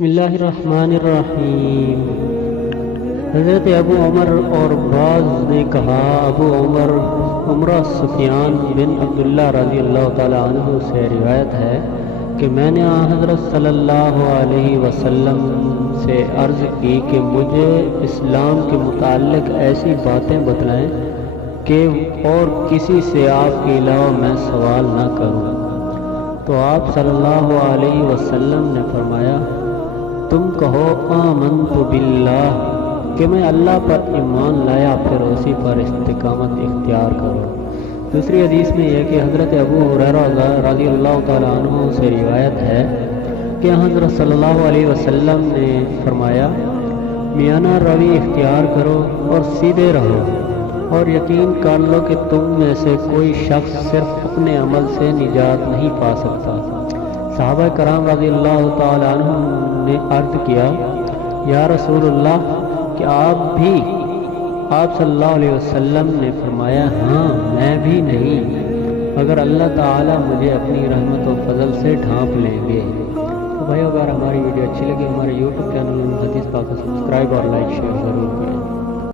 بسم اللہ الرحمن الرحیم۔ حضرت ابو عمر اور بعض نے کہا، ابو عمر عمرہ سفیان بن عبداللہ رضی اللہ تعالیٰ عنہ سے روایت ہے کہ میں نے حضرت صلی اللہ علیہ وسلم سے عرض کی کہ مجھے اسلام کے متعلق ایسی باتیں بتلائیں کہ اور کسی سے آپ کے علاوہ میں سوال نہ کروں۔ تو آپ صلی اللہ علیہ وسلم نے فرمایا، تم کہو آمنت باللہ کہ میں اللہ پر ایمان لایا، پھر اسی پر استقامت اختیار کرو۔ دوسری حدیث میں یہ کہ حضرت ابو ہریرہ رضی اللہ تعالیٰ عنہ سے روایت ہے کہ حضرت صلی اللہ علیہ وسلم نے فرمایا، میانہ روی اختیار کرو اور سیدھے رہو، اور یقین کر لو کہ تم میں سے کوئی شخص صرف اپنے عمل سے نجات نہیں پا سکتا۔ صحابہ کرام رضی اللہ تعالیٰ عنہ نے عرض کیا، یا رسول اللہ، کہ آپ صلی اللہ علیہ وسلم نے فرمایا، ہاں میں بھی نہیں، مگر اللہ تعالیٰ مجھے اپنی رحمت و فضل سے ڈھانپ لیں گے۔ تو بھائی، اگر ہماری ویڈیو اچھی لگے، ہمارے یوٹیوب چینل حدیث پاک کو سبسکرائب اور لائک شیئر ضرور کریں۔